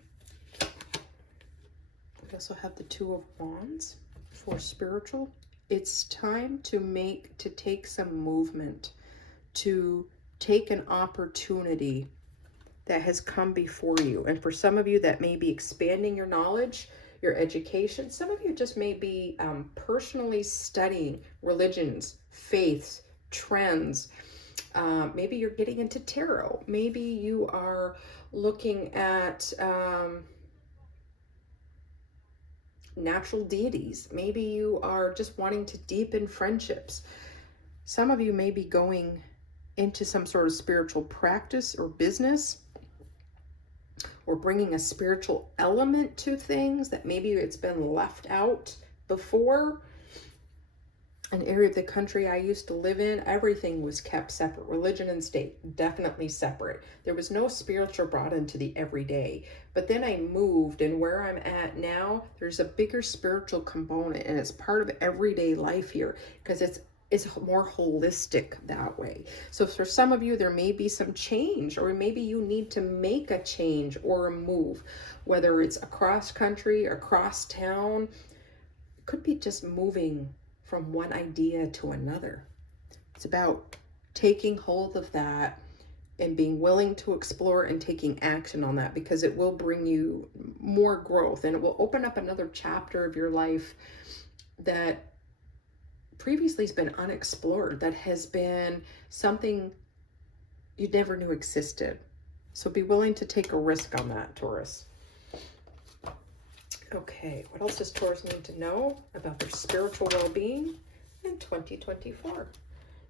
We also have the Two of Wands for spiritual. It's time to take some movement, to take an opportunity that has come before you. And for some of you, that may be expanding your knowledge, your education. Some of you just may be personally studying religions, faiths, trends. Maybe you're getting into tarot. Maybe you are looking at natural deities. Maybe you are just wanting to deepen friendships. Some of you may be going into some sort of spiritual practice or business, or bringing a spiritual element to things that maybe it's been left out before. An area of the country I used to live in, everything was kept separate. Religion and state, definitely separate. There was no spiritual brought into the everyday. But then I moved, and where I'm at now, there's a bigger spiritual component, and it's part of everyday life here because it's more holistic that way. So for some of you, there may be some change, or maybe you need to make a change or a move, whether it's across country, across town. It could be just moving from one idea to another. It's about taking hold of that and being willing to explore and taking action on that, because it will bring you more growth and it will open up another chapter of your life that previously has been unexplored, that has been something you never knew existed. So be willing to take a risk on that, Taurus. Okay, what else does Taurus need to know about their spiritual well-being in 2024?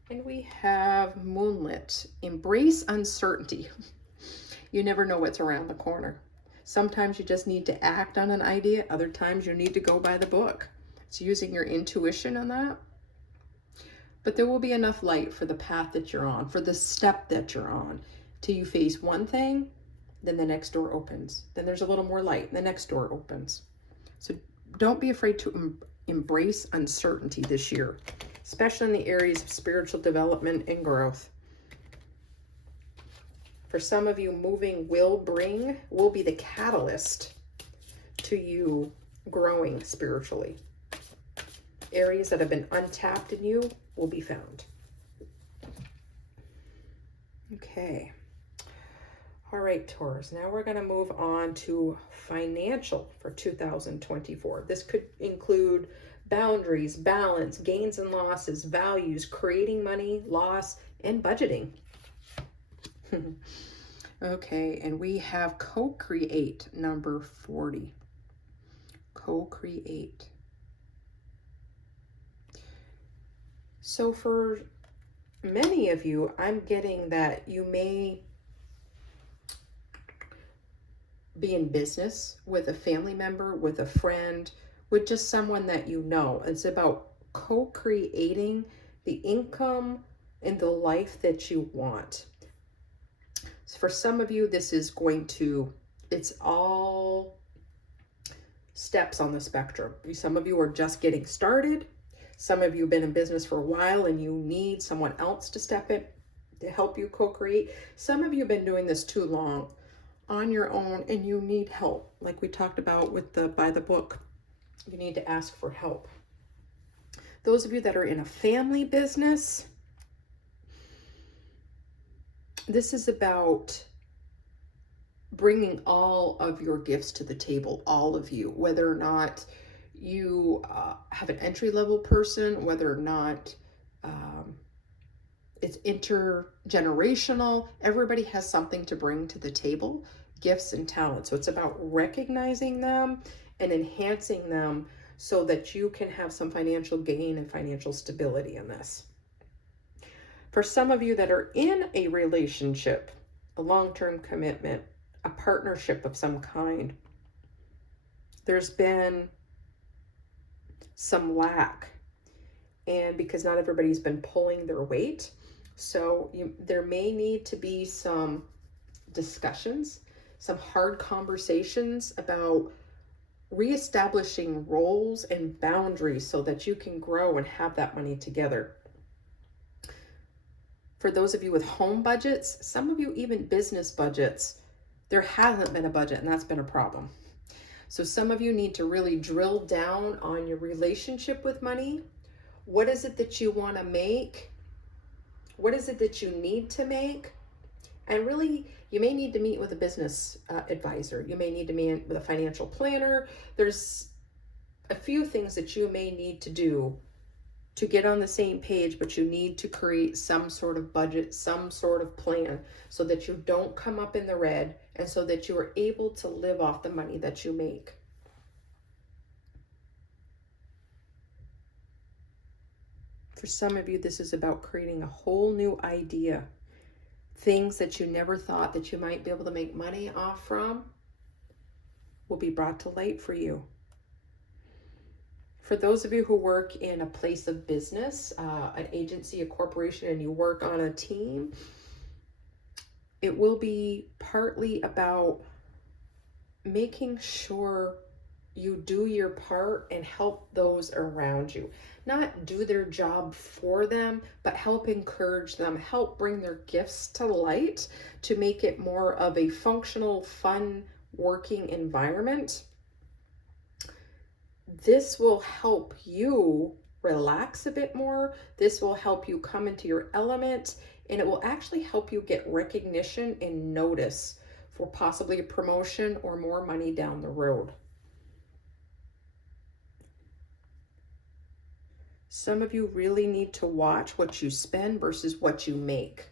And we have Moonlit. Embrace uncertainty. You never know what's around the corner. Sometimes you just need to act on an idea. Other times you need to go by the book. It's using your intuition on that. But there will be enough light for the path that you're on, for the step that you're on, till you face one thing, then the next door opens. Then there's a little more light, and the next door opens. So don't be afraid to embrace uncertainty this year, especially in the areas of spiritual development and growth. For some of you, moving will be the catalyst to you growing spiritually. Areas that have been untapped in you will be found. Okay. All right, Taurus. Now we're going to move on to financial for 2024. This could include boundaries, balance, gains and losses, values, creating money, loss, and budgeting. Okay, and we have co-create number 40. Co-create. So for many of you, I'm getting that you may be in business with a family member, with a friend, with just someone that you know. It's about co-creating the income and the life that you want. So for some of you, this is it's all steps on the spectrum. Some of you are just getting started. Some of you have been in business for a while and you need someone else to step in to help you co-create. Some of you have been doing this too long on your own and you need help. Like we talked about with by the book, you need to ask for help. Those of you that are in a family business, this is about bringing all of your gifts to the table, all of you, whether or not you have an entry-level person, whether or not it's intergenerational. Everybody has something to bring to the table, gifts and talents. So it's about recognizing them and enhancing them so that you can have some financial gain and financial stability in this. For some of you that are in a relationship, a long-term commitment, a partnership of some kind, there's been some lack, and because not everybody's been pulling their weight, so there may need to be some discussions, some hard conversations about reestablishing roles and boundaries so that you can grow and have that money together. For those of you with home budgets, some of you even business budgets, there hasn't been a budget and that's been a problem. So some of you need to really drill down on your relationship with money. What is it that you want to make? What is it that you need to make? And really, you may need to meet with a business advisor. You may need to meet with a financial planner. There's a few things that you may need to do to get on the same page, but you need to create some sort of budget, some sort of plan so that you don't come up in the red and so that you are able to live off the money that you make. For some of you, this is about creating a whole new idea. Things that you never thought that you might be able to make money off from will be brought to light for you. For those of you who work in a place of business, an agency, a corporation, and you work on a team, it will be partly about making sure you do your part and help those around you. Not do their job for them, but help encourage them, help bring their gifts to light to make it more of a functional, fun working environment. This will help you relax a bit more. This will help you come into your element, and it will actually help you get recognition and notice for possibly a promotion or more money down the road. Some of you really need to watch what you spend versus what you make.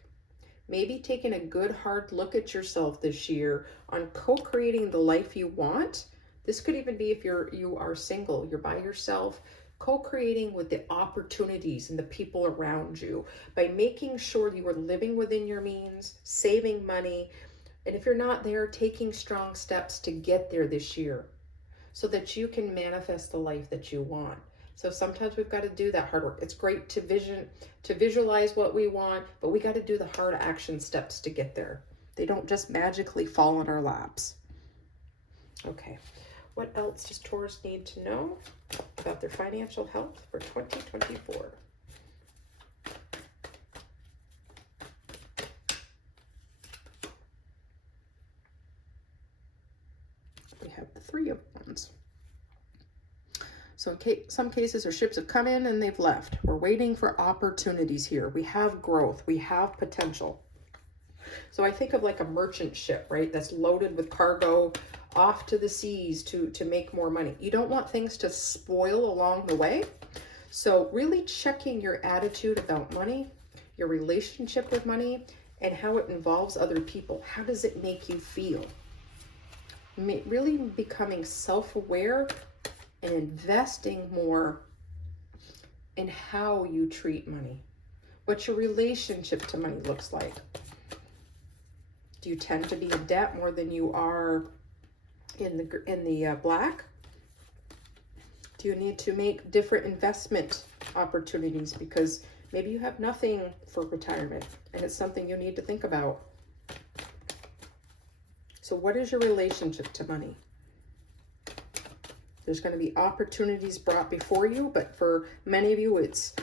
Maybe taking a good hard look at yourself this year on co-creating the life you want. This could even be if you are single, you're by yourself, co-creating with the opportunities and the people around you by making sure you are living within your means, saving money, and if you're not there, taking strong steps to get there this year so that you can manifest the life that you want. So sometimes we've got to do that hard work. It's great to visualize what we want, but we got to do the hard action steps to get there. They don't just magically fall in our laps. Okay. What else does Taurus need to know about their financial health for 2024? We have the Three of Wands. So in some cases, our ships have come in and they've left. We're waiting for opportunities here. We have growth. We have potential. So I think of like a merchant ship, right? That's loaded with cargo off to the seas to make more money. You don't want things to spoil along the way. So really checking your attitude about money, your relationship with money, and how it involves other people. How does it make you feel? Really becoming self-aware and investing more in how you treat money. What your relationship to money looks like. Do you tend to be in debt more than you are in the black? Do you need to make different investment opportunities because maybe you have nothing for retirement and it's something you need to think about? So what is your relationship to money? There's going to be opportunities brought before you, but for many of you, it's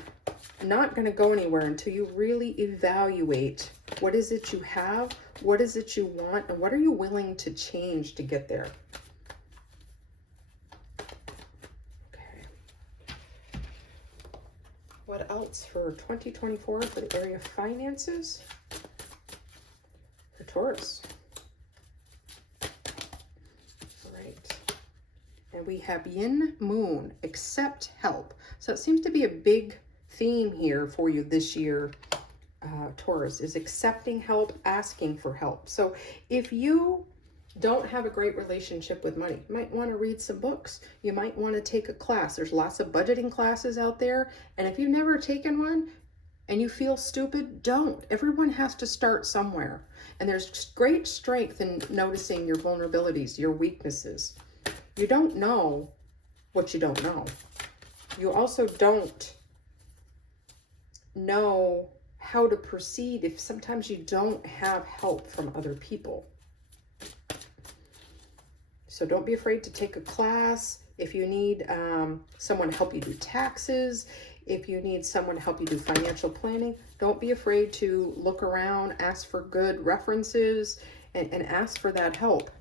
not going to go anywhere until you really evaluate what is it you have, what is it you want, and what are you willing to change to get there? Okay. What else for 2024 for the area of finances? For Taurus. And we have Yin Moon, accept help. So it seems to be a big theme here for you this year, Taurus, is accepting help, asking for help. So if you don't have a great relationship with money, you might want to read some books. You might want to take a class. There's lots of budgeting classes out there. And if you've never taken one and you feel stupid, don't. Everyone has to start somewhere. And there's great strength in noticing your vulnerabilities, your weaknesses. You don't know what you don't know. You also don't know how to proceed if sometimes you don't have help from other people. So don't be afraid to take a class. If you need someone to help you do taxes, if you need someone to help you do financial planning, don't be afraid to look around, ask for good references, and ask for that help.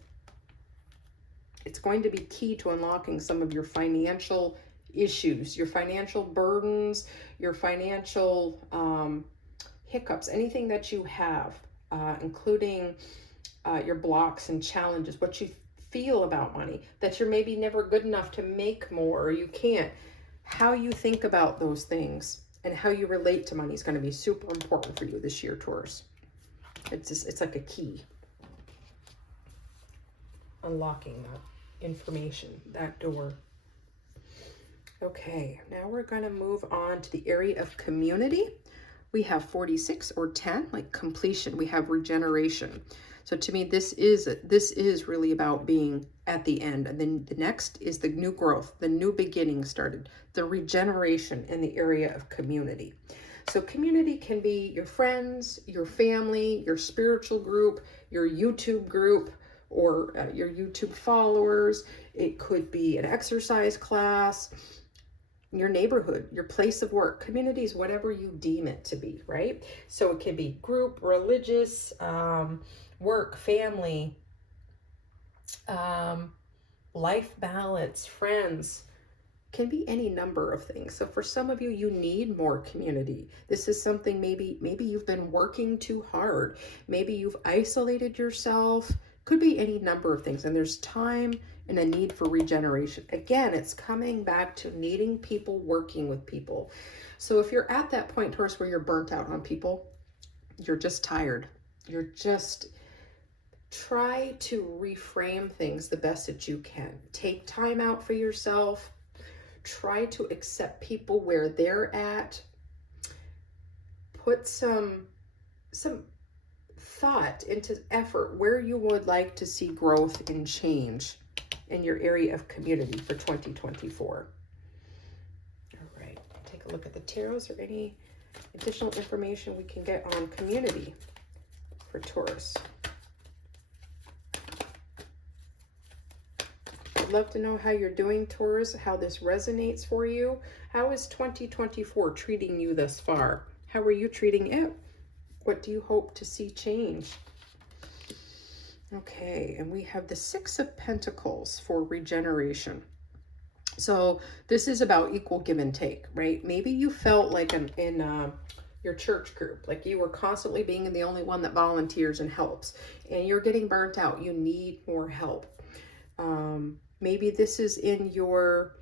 It's going to be key to unlocking some of your financial issues, your financial burdens, your financial hiccups, anything that you have, including your blocks and challenges, what you feel about money, that you're maybe never good enough to make more or you can't. How you think about those things and how you relate to money is going to be super important for you this year, Taurus. It's like a key. Unlocking that information, that door. Okay, now we're going to move on to the area of community. We have 46 or 10, like completion. We have regeneration. So to me, this is really about being at the end. And then the next is the new growth, the new beginning started, the regeneration in the area of community. So community can be your friends, your family, your spiritual group, your YouTube group, or your YouTube followers. It could be an exercise class, your neighborhood, your place of work, communities, whatever you deem it to be, right? So it can be group, religious, work, family, life balance, friends, can be any number of things. So for some of you, you need more community. This is something maybe you've been working too hard. Maybe you've isolated yourself. Could be any number of things. And there's time and a need for regeneration. Again, it's coming back to needing people, working with people. So if you're at that point, Taurus, where you're burnt out on people, you're just tired. You're just try to reframe things the best that you can. Take time out for yourself. Try to accept people where they're at. Put some thought into effort where you would like to see growth and change in your area of community for 2024. All right, take a look at the tarot. Is there any additional information we can get on community for Taurus? I'd love to know how you're doing, Taurus, how this resonates for you. How is 2024 treating you thus far? How are you treating it? What do you hope to see change? Okay, and we have the Six of Pentacles for regeneration. So this is about equal give and take, right? Maybe you felt like in your church group, like you were constantly being the only one that volunteers and helps, and you're getting burnt out. You need more help. Maybe this is in your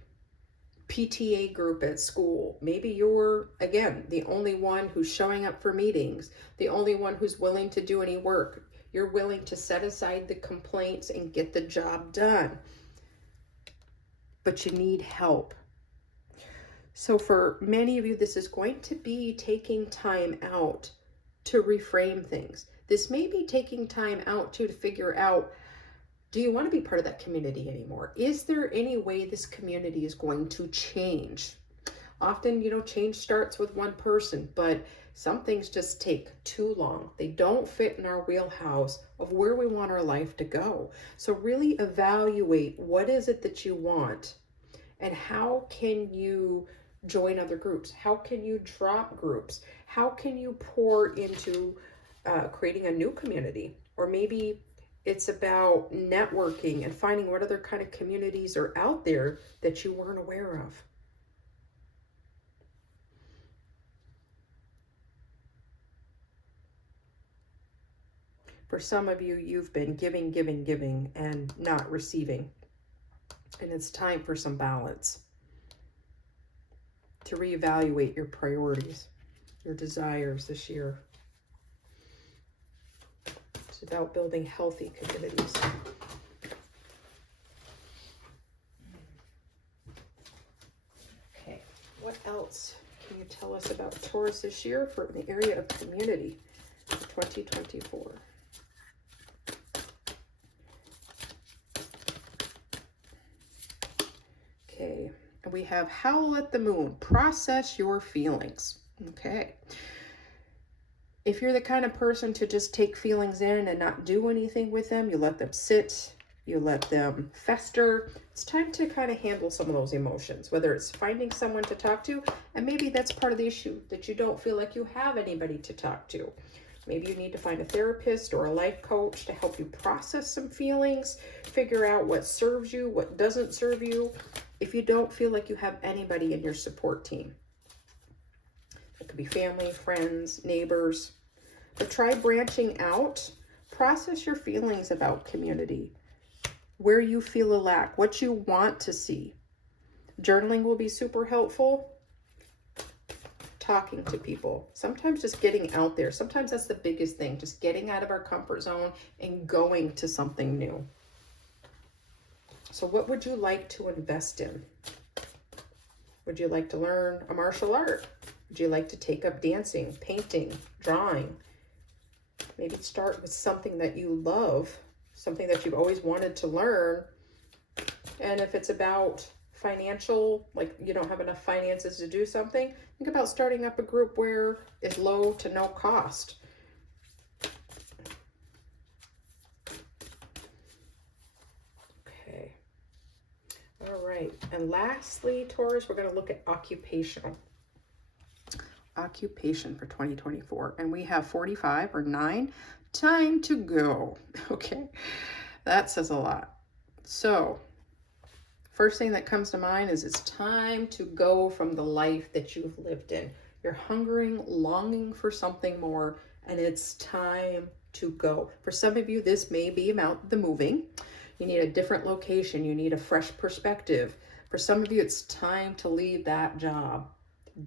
PTA group at school. Maybe you're, again, the only one who's showing up for meetings, the only one who's willing to do any work. You're willing to set aside the complaints and get the job done. But you need help. So for many of you, this is going to be taking time out to reframe things. This may be taking time out too to figure out, do you want to be part of that community anymore? Is there any way this community is going to change? Often, you know, change starts with one person, but some things just take too long. They don't fit in our wheelhouse of where we want our life to go. So really evaluate, what is it that you want, and how can you join other groups? How can you drop groups? How can you pour into creating a new community? Or maybe it's about networking and finding what other kind of communities are out there that you weren't aware of. For some of you, you've been giving, and not receiving. And it's time for some balance. To reevaluate your priorities, your desires this year. It's about building healthy communities. Okay, what else can you tell us about Taurus this year for the area of community for 2024? Okay, and we have Howl at the Moon. Process your feelings. Okay. If you're the kind of person to just take feelings in and not do anything with them, you let them sit, you let them fester, it's time to kind of handle some of those emotions, whether it's finding someone to talk to, and maybe that's part of the issue, that you don't feel like you have anybody to talk to. Maybe you need to find a therapist or a life coach to help you process some feelings, figure out what serves you, what doesn't serve you, if you don't feel like you have anybody in your support team. It could be family, friends, neighbors. But try branching out. Process your feelings about community. Where you feel a lack. What you want to see. Journaling will be super helpful. Talking to people. Sometimes just getting out there. Sometimes that's the biggest thing. Just getting out of our comfort zone and going to something new. So what would you like to invest in? Would you like to learn a martial art? Would you like to take up dancing, painting, drawing? Maybe start with something that you love, something that you've always wanted to learn. And if it's about financial, like you don't have enough finances to do something, think about starting up a group where it's low to no cost. Okay. All right. And lastly, Taurus, we're going to look at occupational. Occupation for 2024, and we have 45 or 9. Time to go. Okay, that says a lot. So first thing that comes to mind is it's time to go from the life that you've lived in. You're hungering, longing for something more, and it's time to go. For some of you, this may be about the moving. You need a different location. You need a fresh perspective. For some of you, it's time to leave that job.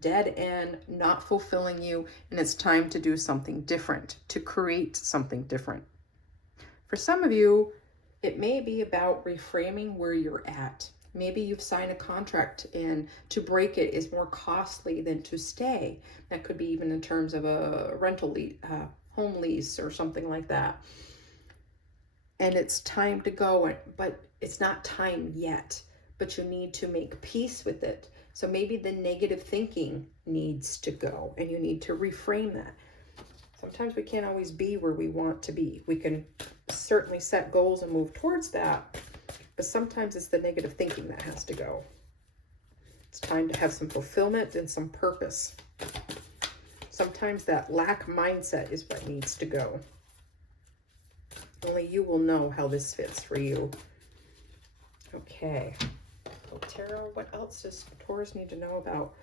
Dead end, not fulfilling you, and it's time to do something different, to create something different. For some of you, it may be about reframing where you're at. Maybe you've signed a contract and to break it is more costly than to stay. That could be even in terms of a rental lease, home lease or something like that. And it's time to go, but it's not time yet, but you need to make peace with it. So maybe the negative thinking needs to go and you need to reframe that. Sometimes we can't always be where we want to be. We can certainly set goals and move towards that, But sometimes it's the negative thinking that has to go. It's time to have some fulfillment and some purpose. Sometimes that lack mindset is what needs to go. Only you will know how this fits for you. Okay. Well, Tarot, what else does Taurus need to know about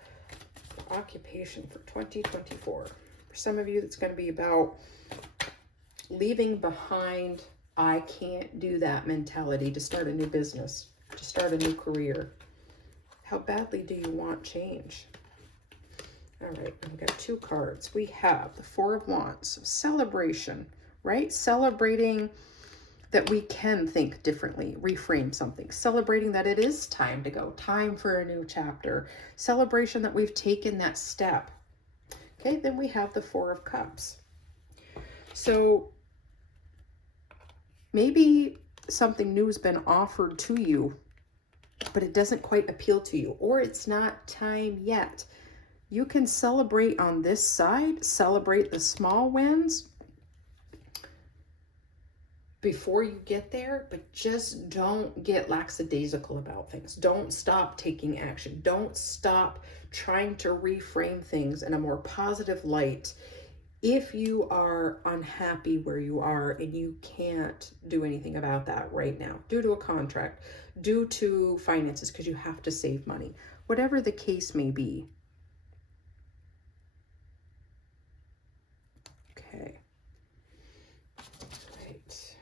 occupation for 2024? For some of you, it's going to be about leaving behind I can't do that mentality to start a new business, to start a new career. How badly do you want change? All right, we've got 2 cards. We have the 4 of Wands, celebration, right? Celebrating that we can think differently, reframe something, celebrating that it is time to go, time for a new chapter, celebration that we've taken that step. Okay, then we have the 4 of Cups. So maybe something new has been offered to you, but it doesn't quite appeal to you, or it's not time yet. You can celebrate on this side, celebrate the small wins before you get there, but just don't get lackadaisical about things. Don't stop taking action. Don't stop trying to reframe things in a more positive light if you are unhappy where you are and you can't do anything about that right now, due to a contract, due to finances, because you have to save money, whatever the case may be. Okay. Right.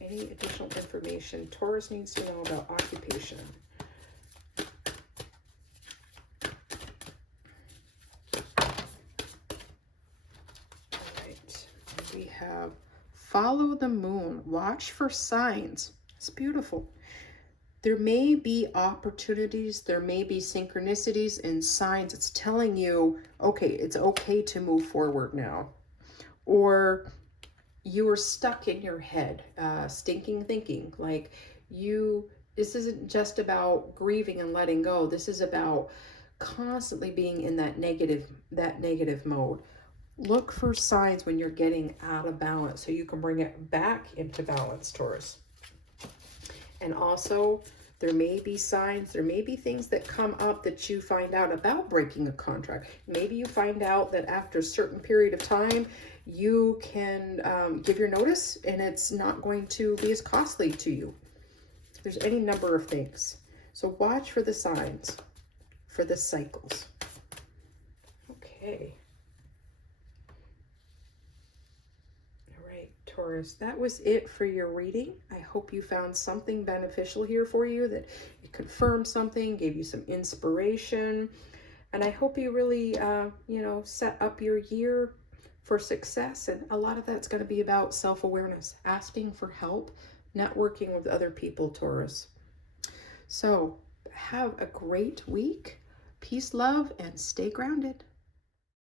Any additional information Taurus needs to know about occupation? We have follow the moon, watch for signs. It's beautiful. There may be opportunities, there may be synchronicities and signs. It's telling you, okay, it's okay to move forward now. Or you are stuck in your head, stinking thinking. Like this isn't just about grieving and letting go. This is about constantly being in that negative mode. Look for signs when you're getting out of balance so you can bring it back into balance, Taurus. And also, there may be signs, there may be things that come up that you find out about breaking a contract. Maybe you find out that after a certain period of time, you can give your notice and it's not going to be as costly to you. There's any number of things. So watch for the signs, for the cycles. Okay. Taurus, that was it for your reading. I hope you found something beneficial here for you, that it confirmed something, gave you some inspiration, and I hope you really, set up your year for success. And a lot of that's going to be about self-awareness, asking for help, networking with other people, Taurus. So have a great week. Peace, love, and stay grounded.